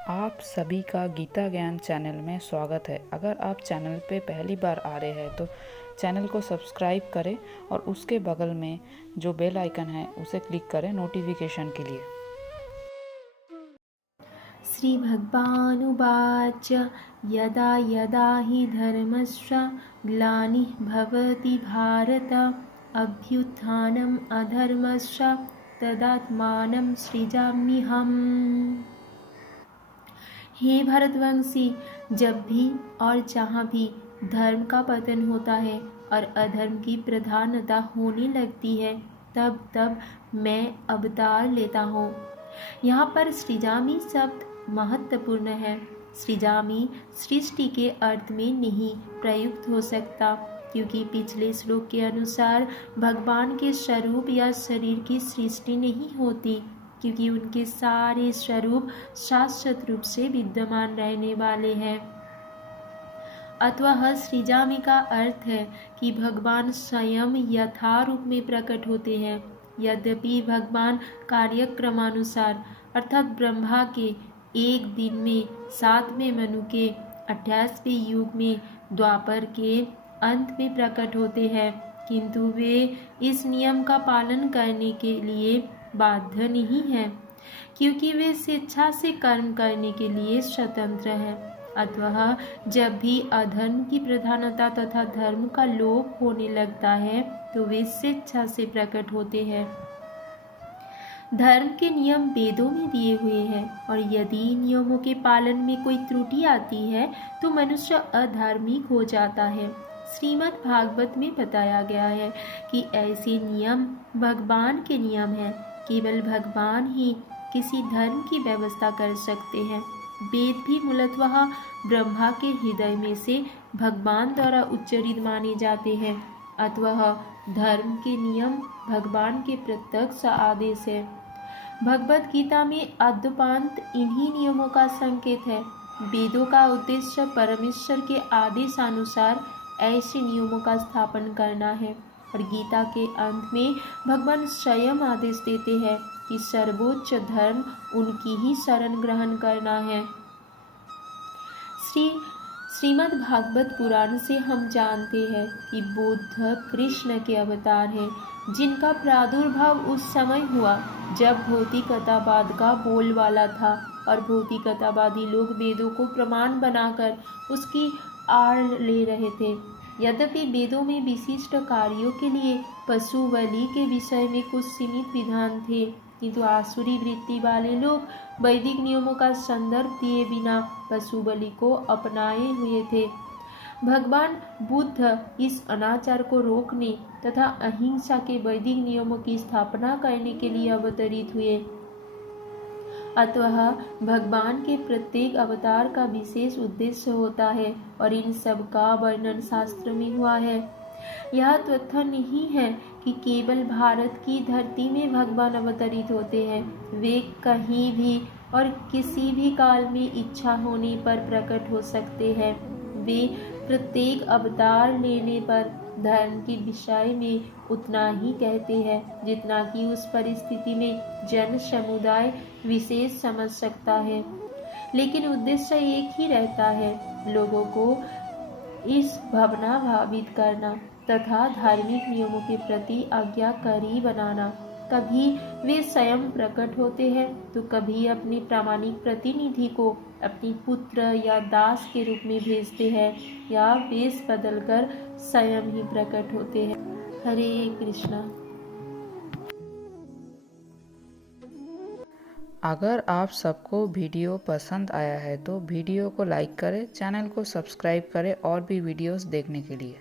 आप सभी का गीता ज्ञान चैनल में स्वागत है। अगर आप चैनल पे पहली बार आ रहे हैं तो चैनल को सब्सक्राइब करें और उसके बगल में जो बेल आइकन है उसे क्लिक करें नोटिफिकेशन के लिए। श्रीभगवानुवाच यदा यदा हि धर्मस्य ग्लानिः भवति भारत अभ्युत्थानम् अधर्मस्य तदात्मानं सृजाम्यहम्। हे भरतवंशी, जब भी और जहाँ भी धर्म का पतन होता है और अधर्म की प्रधानता होने लगती है, तब तब मैं अवतार लेता हूँ। यहाँ पर सृजामि शब्द महत्वपूर्ण है। सृजामि सृष्टि के अर्थ में नहीं प्रयुक्त हो सकता, क्योंकि पिछले श्लोक के अनुसार भगवान के स्वरूप या शरीर की सृष्टि नहीं होती, क्योंकि उनके सारे स्वरूप शाश्वत रूप से विद्यमान रहने वाले हैं। अतः सृजामि का अर्थ है कि भगवान स्वयं यथारूप में प्रकट होते हैं। यद्यपि भगवान कार्यक्रमानुसार अर्थात ब्रह्मा के एक दिन में 7वें मनु के 28वें युग में द्वापर के अंत में प्रकट होते हैं, किंतु वे इस नियम का पालन करने के लिए बाध्य नहीं है, क्योंकि वे स्वेच्छा से कर्म करने के लिए स्वतंत्र हैं। अतः जब भी अधर्म की प्रधानता तथा धर्म का लोप होने लगता है तो वे स्वेच्छा से प्रकट होते हैं। धर्म के नियम वेदों में दिए हुए हैं, और यदि नियमों के पालन में कोई त्रुटि आती है तो मनुष्य अधार्मिक हो जाता है। श्रीमद् भागवत में बताया गया है कि ऐसे नियम भगवान के नियम हैं। केवल भगवान ही किसी धर्म की व्यवस्था कर सकते हैं। वेद भी मूलतः ब्रह्मा के हृदय में से भगवान द्वारा उच्चरित माने जाते हैं। अतः धर्म के नियम भगवान के प्रत्यक्ष आदेश है। भगवत गीता में आद्योपांत इन्हीं नियमों का संकेत है। वेदों का उद्देश्य परमेश्वर के आदेशानुसार ऐसे नियमों का स्थापन करना है, और गीता के अंत में भगवान स्वयं आदेश देते हैं कि सर्वोच्च धर्म उनकी ही शरण ग्रहण करना है। श्रीमद् भागवत पुराण से हम जानते हैं कि बुद्ध कृष्ण के अवतार हैं, जिनका प्रादुर्भाव उस समय हुआ जब भौतिकतावाद का बोलबाला था, और भौतिकतावादी लोग वेदों को प्रमाण बनाकर उसकी आड़ ले रहे थे। यद्यपि वेदों में विशिष्ट कार्यों के लिए पशु बलि के विषय में कुछ सीमित विधान थे, किंतु आसुरी वृत्ति वाले लोग वैदिक नियमों का संदर्भ दिए बिना पशु बलि को अपनाए हुए थे। भगवान बुद्ध इस अनाचार को रोकने तथा अहिंसा के वैदिक नियमों की स्थापना करने के लिए अवतरित हुए। अतः भगवान के प्रत्येक अवतार का विशेष उद्देश्य होता है, और इन सब का वर्णन शास्त्र में हुआ है। यह तथ्य नहीं है कि केवल भारत की धरती में भगवान अवतरित होते हैं। वे कहीं भी और किसी भी काल में इच्छा होने पर प्रकट हो सकते हैं। वे प्रत्येक अवतार लेने पर धर्म के विषय में उतना ही कहते हैं जितना कि उस परिस्थिति में जन समुदाय विशेष समझ सकता है, लेकिन उद्देश्य एक ही रहता है, लोगों को इस भावना भावित करना तथा धार्मिक नियमों के प्रति आज्ञाकारी बनाना। कभी वे स्वयं प्रकट होते हैं तो कभी अपने प्रामाणिक प्रतिनिधि को अपनी पुत्र या दास के रूप में भेजते हैं, या वेश बदलकर स्वयं ही प्रकट होते हैं। हरे कृष्णा। अगर आप सबको वीडियो पसंद आया है तो वीडियो को लाइक करें, चैनल को सब्सक्राइब करें और भी वीडियोस देखने के लिए।